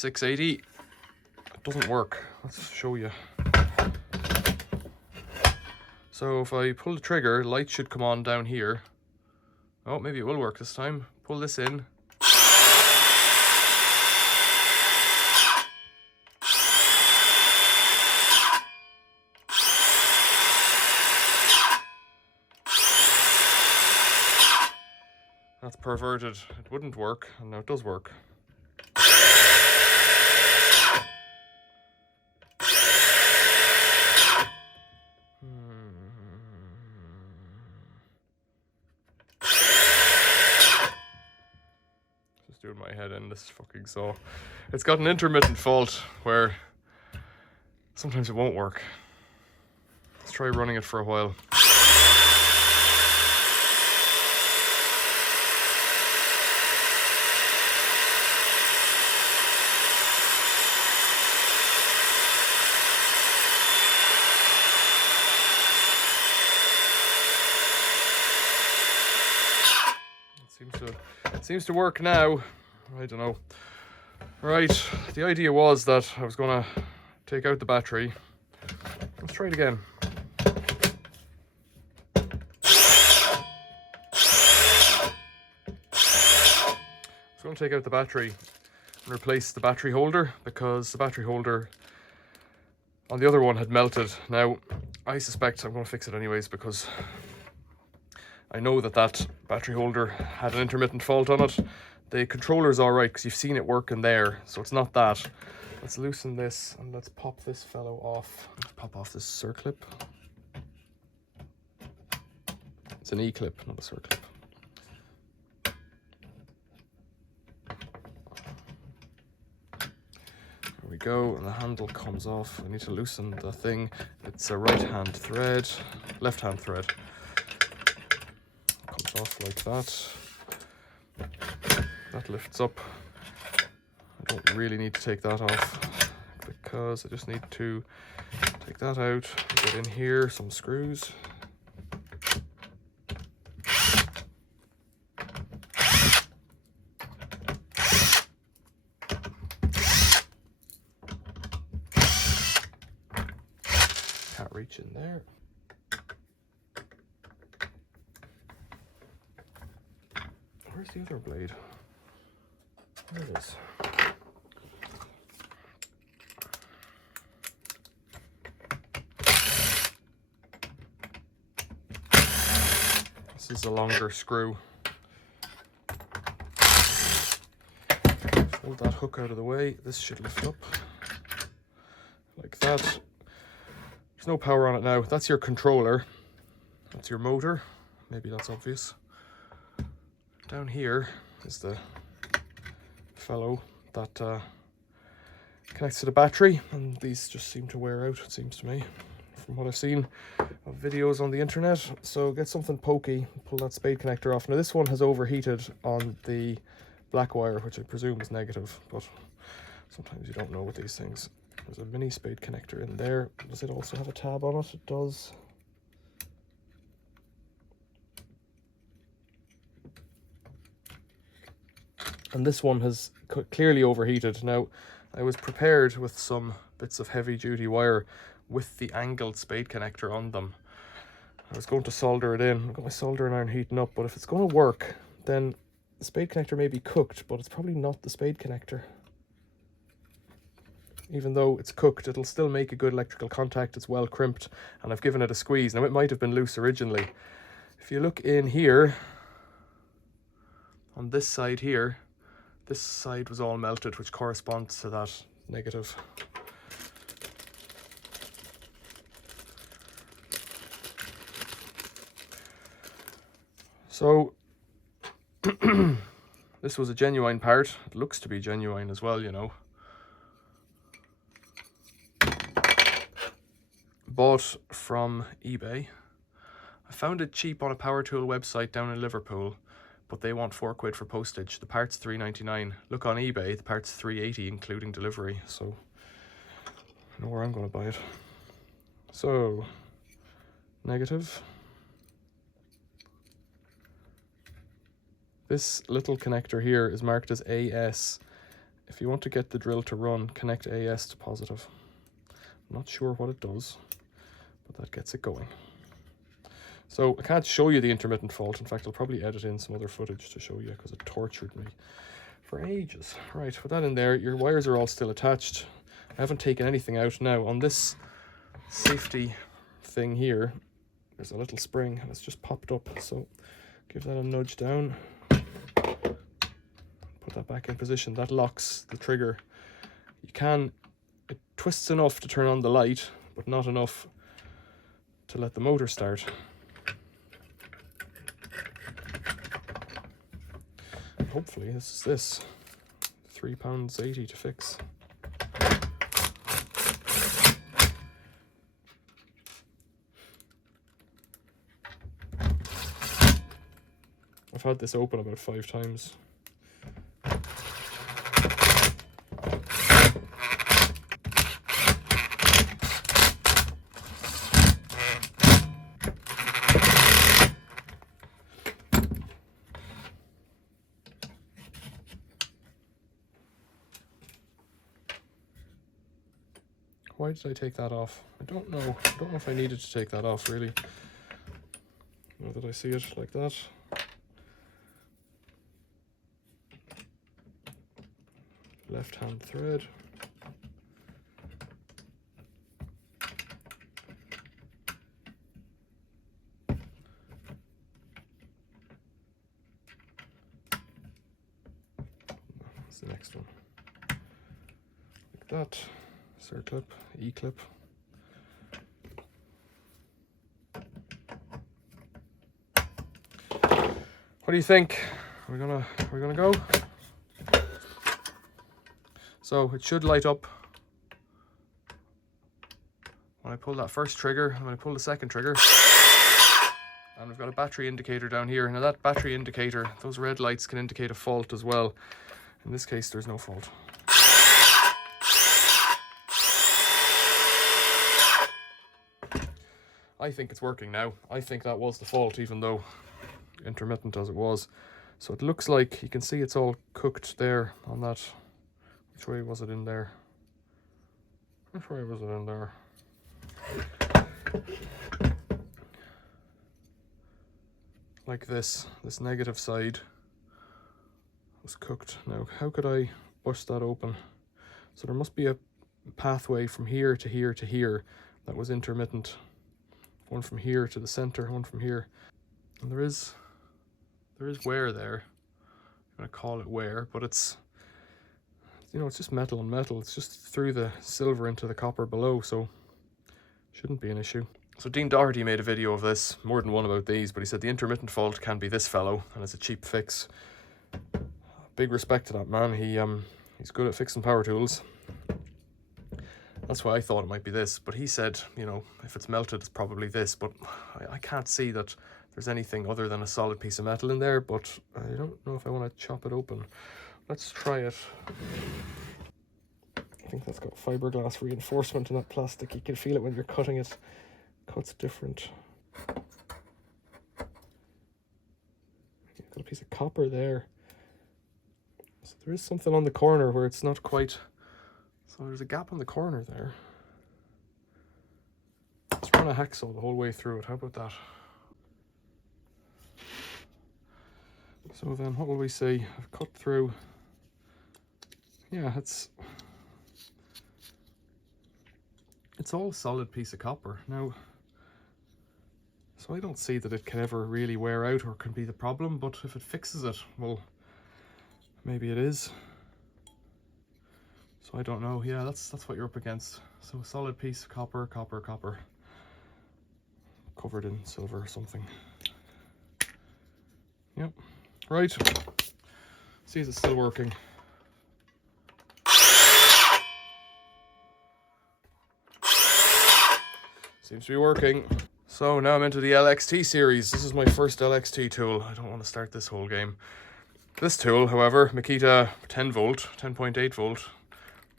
680. It doesn't work. Let's show you. So if I pull the trigger, light should come on down here. Oh, maybe it will work this time. Pull this in. That's perverted. It wouldn't work, and now it does work. Just doing my head in this fucking saw. It's got an intermittent fault where sometimes it won't work. Let's try running it for a while. It seems to work now. I don't know. Right, the idea was that I was gonna take out the battery. Let's try it again. So I'm going to take out the battery and replace the battery holder, because the battery holder on the other one had melted. Now, I suspect I'm going to fix it anyways, because I know that that battery holder had an intermittent fault on it. The controller's all right, because you've seen it working there, so it's not that. Let's loosen this and let's pop this fellow off. Let's pop off this circlip. It's an E-clip, not a circlip. There we go, and the handle comes off. I need to loosen the thing. It's a right-hand thread, left-hand thread. Comes off like that. That lifts up. I don't really need to take that off, because I just need to take that out, get in here, some screws. Can't reach in there. Where's the other blade? There it is. This is a longer screw. Fold that hook out of the way. This should lift up like that. There's no power on it now. That's your controller. That's your motor. Maybe that's obvious. Down here is the fellow that connects to the battery, and these just seem to wear out, it seems to me, from what I've seen of videos on the internet. So get something pokey, pull that spade connector off. Now this one has overheated on the black wire, which I presume is negative, but sometimes you don't know with these things. There's a mini spade connector in there. Does it also have a tab on it? It does. And this one has clearly overheated. Now, I was prepared with some bits of heavy duty wire with the angled spade connector on them. I was going to solder it in. I've got my soldering iron heating up, but if it's going to work, then the spade connector may be cooked, but it's probably not the spade connector. Even though it's cooked, it'll still make a good electrical contact. It's well crimped, and I've given it a squeeze. Now, it might have been loose originally. If you look in here, on this side here, this side was all melted, which corresponds to that negative. So, this was a genuine part. It looks to be genuine as well, you know. Bought from eBay. I found it cheap on a power tool website down in Liverpool, but they want £4 for postage. The part's £3.99. Look on eBay, the part's £3.80 including delivery, so I know where I'm going to buy it. So, negative. This little connector here is marked as AS. if you want to get the drill to run, connect AS to positive. I'm not sure what it does, but that gets it going. So I can't show you the intermittent fault. In fact, I'll probably edit in some other footage to show you because it tortured me for ages. Right, put that in there. Your wires are all still attached. I haven't taken anything out. Now on this safety thing here, there's a little spring and it's just popped up. So give that a nudge down. Put that back in position. That locks the trigger. It twists enough to turn on the light, but not enough to let the motor start. And hopefully this is £3.80 to fix. I've had this open about 5 times. Why did I take that off? I don't know. I don't know if I needed to take that off, really. Now that I see it like that. Left-hand thread. That's the next one. Like that. C-clip, E-clip. What do you think? We're gonna go. So it should light up when I pull that first trigger, and when I pull the second trigger. And we've got a battery indicator down here. Now that battery indicator, those red lights can indicate a fault as well. In this case, there's no fault. I think it's working now. I think that was the fault, even though intermittent as it was. So it looks like you can see it's all cooked there on that. Which way was it in there? Which way was it in there? Like this negative side was cooked. Now, how could I bust that open? So there must be a pathway from here to here to here that was intermittent. One from here to the center, one from here. And there is wear there. I'm gonna call it wear, but it's, you know, it's just metal on metal. It's just through the silver into the copper below, so shouldn't be an issue. So Dean Doherty made a video of this, more than one about these, but he said the intermittent fault can be this fellow, and it's a cheap fix. Big respect to that man. He's good at fixing power tools. That's why I thought it might be this, but he said, you know, if it's melted, it's probably this, but I can't see that there's anything other than a solid piece of metal in there, but I don't know if I want to chop it open. Let's try it. I think that's got fiberglass reinforcement in that plastic. You can feel it when you're cutting it. Cuts different. You've got a piece of copper there. So there is something on the corner where it's not quite... So there's a gap on the corner there. Let's run a hacksaw the whole way through it. How about that? So then what will we see? I've cut through... Yeah, it's all a solid piece of copper. Now, so I don't see that it can ever really wear out or can be the problem, but if it fixes it, well, maybe it is. So I don't know. Yeah, that's what you're up against. So a solid piece of copper, covered in silver or something. Yep. Right. See if it's still working. Seems to be working. So now I'm into the LXT series. This is my first LXT tool. I don't want to start this whole game. This tool, however, Makita 10 volt, 10.8 volt.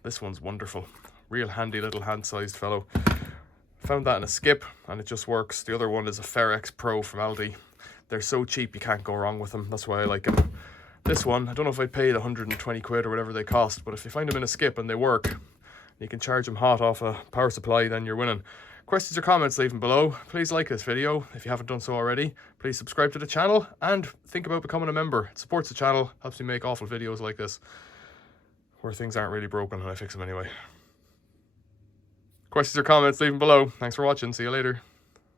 This one's wonderful. Real handy little hand-sized fellow. Found that in a skip and it just works. The other one is a Ferex Pro from Aldi. They're so cheap you can't go wrong with them. That's why I like them. This one, I don't know if I paid 120 quid or whatever they cost, but if you find them in a skip and they work, and you can charge them hot off a power supply, then you're winning. Questions or comments, leave them below. Please like this video if you haven't done so already. Please subscribe to the channel and think about becoming a member. It supports the channel, helps me make awful videos like this, where things aren't really broken and I fix them anyway. Questions or comments, leave them below. Thanks for watching. See you later.